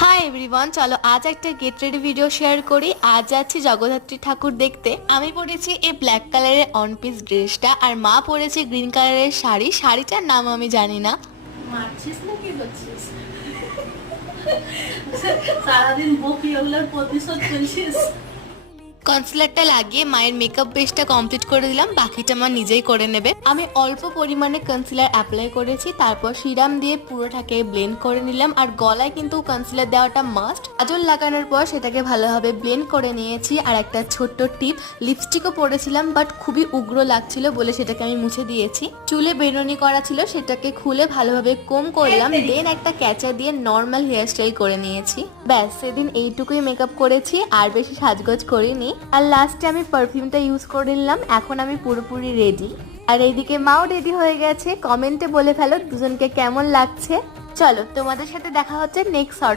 Hi everyone, চলো আজ একটা গেট রেডি ভিডিও শেয়ার করি। আজ যাচ্ছি জগদ্ধাত্রী ঠাকুর দেখতে। আমি পরেছি এই ব্ল্যাক কালারের অন পিস ড্রেসটা, আর মা পরেছে গ্রিন কালারের শাড়ি। শাড়িটার নাম আমি জানি না। মারছিস না কি করছিস? সারাদিন বকি ওগুলোর প্রতিশোধ চলছিস। কনসিলারটা লাগিয়ে মায়ের মেকআপ বেসটা কমপ্লিট করে দিলাম, বাকিটা মা নিজেই করে নেবে। আমি অল্প পরিমাণে কনসিলার অ্যাপ্লাই করেছি, তারপর সিরাম দিয়ে পুরোটাকে ব্লেন্ড করে নিলাম। আর গলায় কিন্তু কনসিলার দেওয়াটা মাস্ট। কাজল লাগানোর পর সেটাকে ভালোভাবে ব্লেন্ড করে নিয়েছি। আর একটা ছোট্ট টিপ লিপস্টিকও পরেছিলাম, বাট খুবই উগ্র লাগছিল বলে সেটাকে আমি মুছে দিয়েছি। চুলে বেনুনি করা ছিল, সেটাকে খুলে ভালোভাবে কোম করলাম, দেন একটা ক্যাচার দিয়ে নর্মাল হেয়ার স্টাইল করে নিয়েছি। ব্যাস, সেদিন এইটুকুই মেকআপ করেছি, আর বেশি সাজগোজ করিনি। আর লাস্টে আমি পারফিউমটা ইউজ করে নিলাম। এখন আমি পুরোপুরি রেডি। আর এইদিকে মাও রেডি হয়ে গেছে। কমেন্টে বলে ফেলো দুজনকে কেমন লাগছে। চলো, তোমাদের সাথে দেখা হচ্ছে নেক্সট শর্টস।